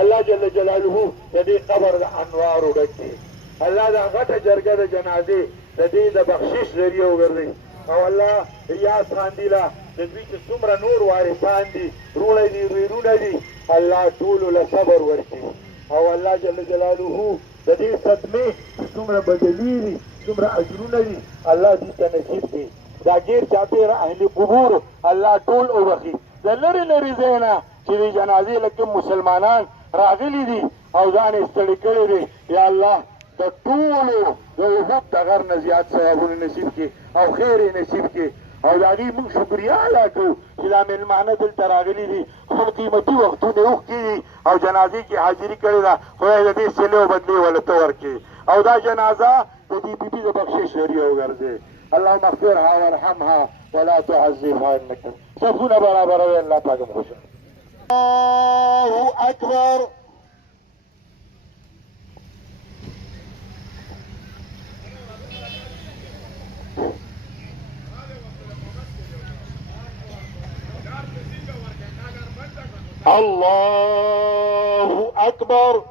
الله جل جلاله د دې قبر د انوار ډکي الله دا غټه جرګه د جنازې د دې د بخشش ذریعہ وګرځي او الله ریاض خان دی لا د دوی چې څومره نور وارثان دي رونه دي ویرونه دي الله ټولو له صبر ورکړي او الله جل جلاله د دې صدمې څومره بدلي دي څومره اجرونه دي الله دې ته نصیب کړي دا غیر چاپېره اهل قبور الله ټول وبخي د لرې لرې ځای نه چې د جنازې لکه مسلمانان راغلي دي او ځان یې ستړي کړي دي یا الله د ټولو د احد د غر نه زیات ثوابونه نصیب کړي او خیر یې نصیب کړي او د هغې موږ شکریا ادا کړو چې دا مېلمانه دلته راغلي دي خپل قیمتي وختونه اوښکي دي او جنازې کې حاضري کړې ده خدای د دې صلې او بدلې ولې ته ورکړي او دا جنازه د دې بیبي د بخشش ذریعه وګرځي اللهم اغفرها وارحمها ولا تعذبها انك صفونه برابروي الله پاک مو خوشاله الله اکبر الله اکبر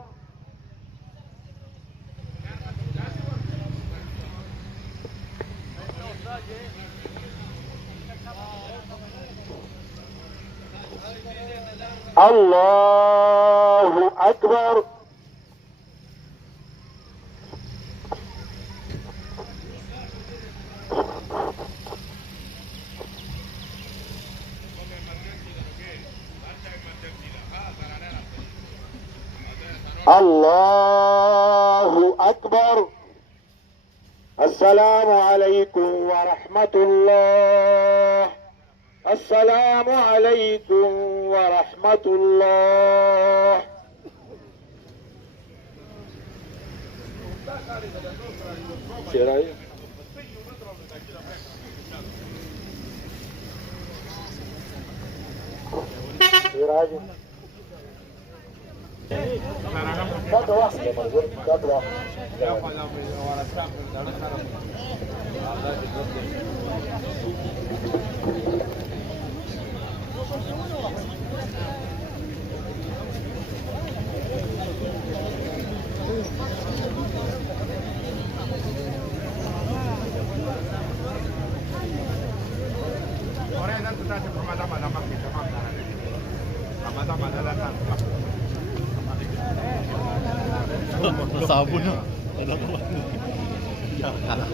الله اکبر الله اکبر السلام علیکم ورحمة الله السلام علیکم ورحمة الله sabun ya kalah